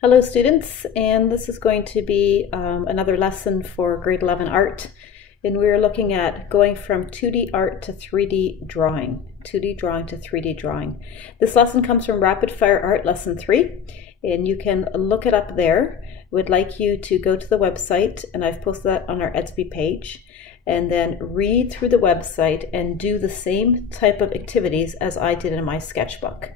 Hello students, and this is going to be another lesson for grade 11 art, and we're looking at going from 2D art to 3D drawing, 2D drawing to 3D drawing. This lesson comes from Rapid Fire Art Lesson 3, and you can look it up there. Would like you to go to the website, and I've posted that on our ECHS page, and then read through the website and do the same type of activities as I did in my sketchbook.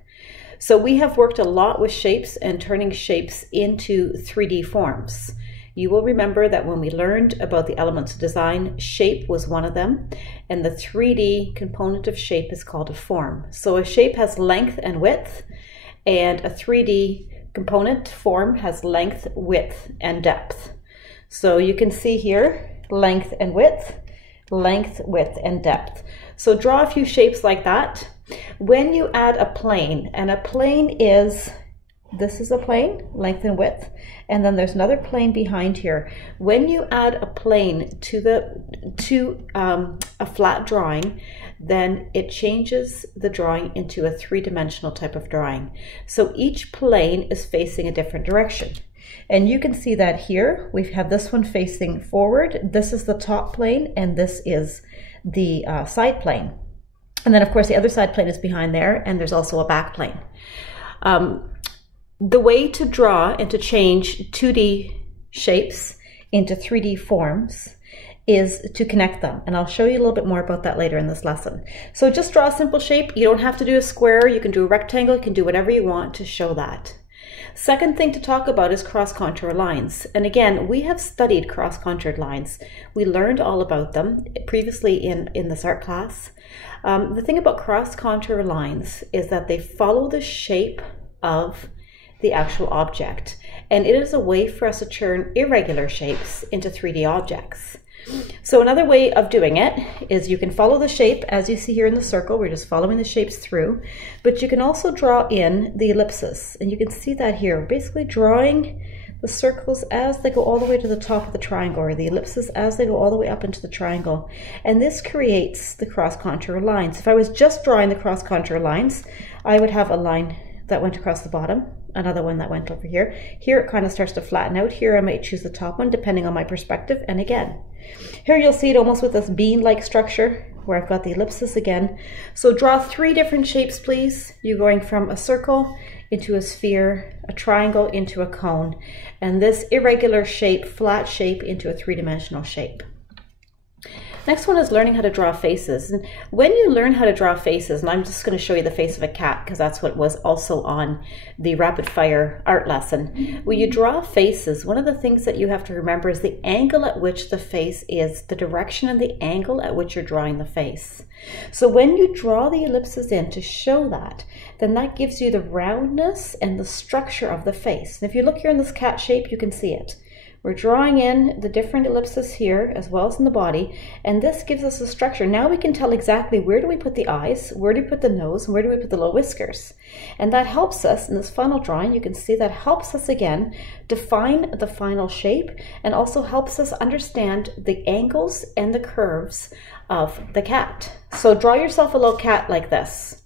So we have worked a lot with shapes and turning shapes into 3D forms. You will remember that when we learned about the elements of design, shape was one of them, and the 3D component of shape is called a form. So a shape has length and width, and a 3D component form has length, width, and depth. So you can see here, length and width, and depth. So draw a few shapes like that. When you add a plane, and a plane is, this is a plane, length and width, and then there's another plane behind here. When you add a plane to a flat drawing, then it changes the drawing into a three-dimensional type of drawing. So each plane is facing a different direction. And you can see that here, we have this one facing forward, this is the top plane, and this is the side plane. And then of course the other side plane is behind there, and there's also a back plane. The way to draw and to change 2D shapes into 3D forms is to connect them. And I'll show you a little bit more about that later in this lesson. So just draw a simple shape. You don't have to do a square, you can do a rectangle, you can do whatever you want to show that. Second thing to talk about is cross-contour lines. And again, we have studied cross-contoured lines. We learned all about them previously in this art class. The thing about cross-contour lines is that they follow the shape of the actual object. And it is a way for us to turn irregular shapes into 3D objects. So another way of doing it is you can follow the shape as you see here in the circle. We're just following the shapes through, but you can also draw in the ellipses, and you can see that here. We're basically drawing the circles as they go all the way to the top of the triangle, or the ellipses as they go all the way up into the triangle. And this creates the cross-contour lines. If I was just drawing the cross-contour lines, I would have a line that went across the bottom, another one that went over here. Here it kind of starts to flatten out. Here I might choose the top one depending on my perspective. And again, here you'll see it almost with this bean-like structure where I've got the ellipsis again. So draw 3 different shapes, please. You're going from a circle into a sphere, a triangle into a cone, and this irregular shape, flat shape, into a 3-dimensional shape. Next one is learning how to draw faces. And when you learn how to draw faces, and I'm just going to show you the face of a cat because that's what was also on the rapid fire art lesson. When you draw faces, one of the things that you have to remember is the angle at which the face is, the direction and the angle at which you're drawing the face. So when you draw the ellipses in to show that, then that gives you the roundness and the structure of the face. And if you look here in this cat shape, you can see it. We're drawing in the different ellipses here as well as in the body, and this gives us a structure. Now we can tell exactly where do we put the eyes, where do we put the nose, and where do we put the little whiskers. And that helps us in this final drawing. You can see that helps us again define the final shape, and also helps us understand the angles and the curves of the cat. So draw yourself a little cat like this.